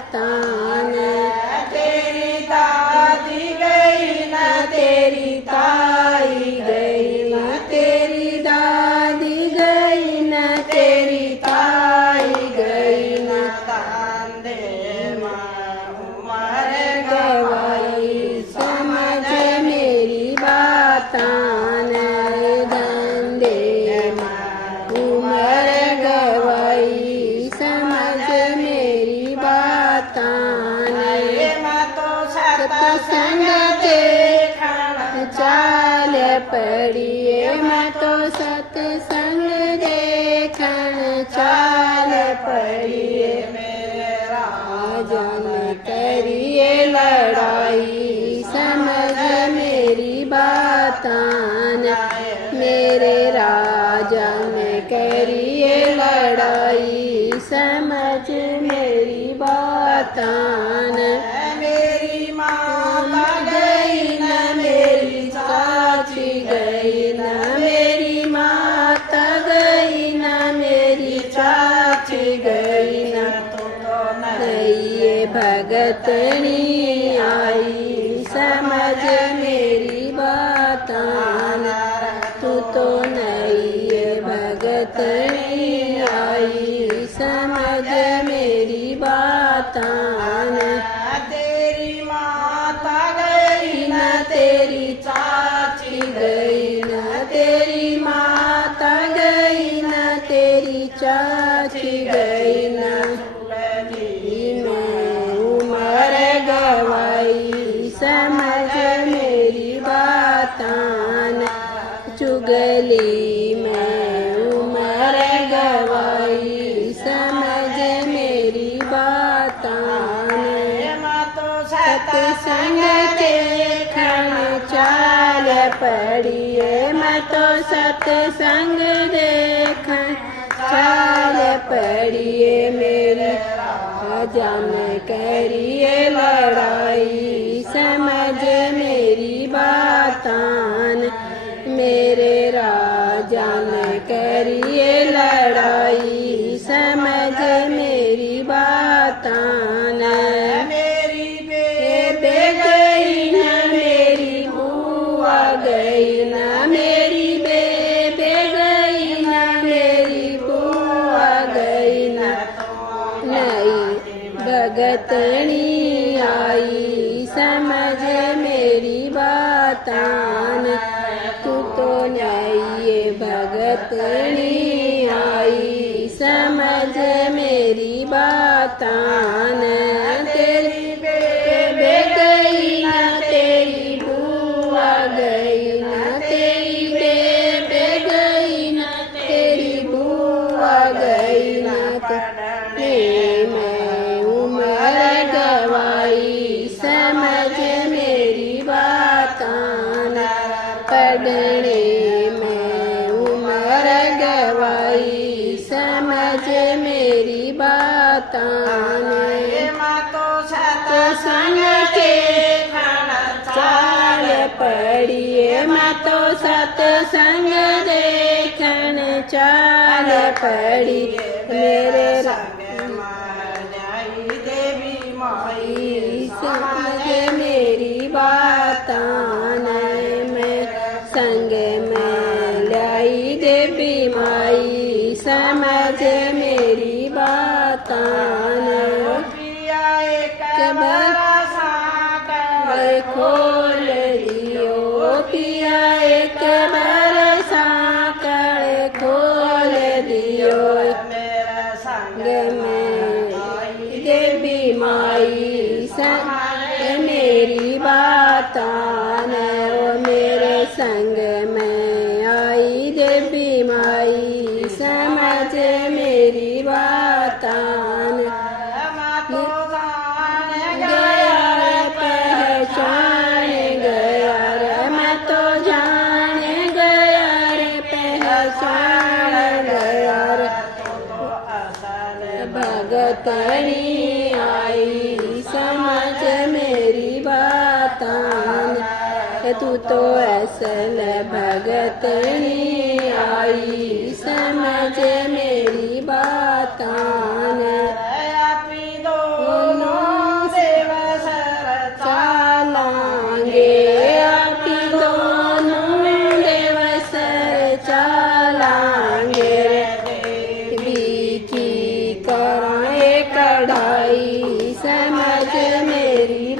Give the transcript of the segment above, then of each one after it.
बातान। तेरी दादी गई न तेरी ताई गई न तेरी दादी गई न तेरी ताई गई न तांदे उमर गवाई समझ मेरी बातान। धंधे उमर गवाई समझ मेरी बातान। सत्संग देखण चाल पड़िए मैं तो सत्संग देखण चाल पड़िए। मेरे राजन करिए लड़ाई समझ मेरी बातान। मेरे राजन करिए लड़ाई समझ मेरी बातान। मेरी माता गई न मेरी चाची गई न मेरी माता गई न मेरी चाची गई न तो नैये भगतनी आई समझ मेरी बातान। तू तो नैये भगतनी आई समझ मेरी बातान। तेरी माता गई न तेरी चाची गई न तेरी माता गई न तेरी चाची गई न मैं उमर गवाई समझ मेरी बातान। चुगली में उमर गवाई समझ मेरी बातान। सत्संग देखण चाल पड़िए मैं तो सत्संग देखण चाल पड़िए। मेरी राजन करिए लड़ाई समझ मेरी बातान। मेरे राजन करिए लड़ाई समझ मेरी बातान। मेरी बेबे गई न मेरी बुआ गई न मेरी बेबे गई न मेरी बुआ गई न नई भगतनी आई समझ मेरी बातान। तू तो नैये भगतनी आई समझ मेरी बातान। तेरी बेबे गई न तेरी बुआ गई न तेरी बेबे गई न तेरी बुआ गई न मैं उमर गवाई समझ मेरी बातान। पढ़ने में उमर गवाई समझ मेरी बातान। सत्संग के चाल पड़िए मैं तो सत्संग देखण चाल पड़ी। मेरे देवी माई समझ मेरी बातान। मैं संग में लाई देवी माई समझ मेरी बातान। खोल दियो पिया एक बरसा कर खोल दियो। मेरा संग में देवी माई समझ मेरी बातान। मेरे संग में आई देवी माई समझ मेरी बातान। पहचान गया रे मैं तो जान गया रे पहचान गया रे। भगतनी आई समझ मेरी बातान। तू तो असल भगतनी आई समझ मेरी बातान। दोनों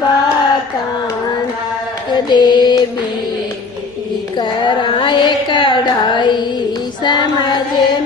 बातान देवी कराए कढ़ाई समझ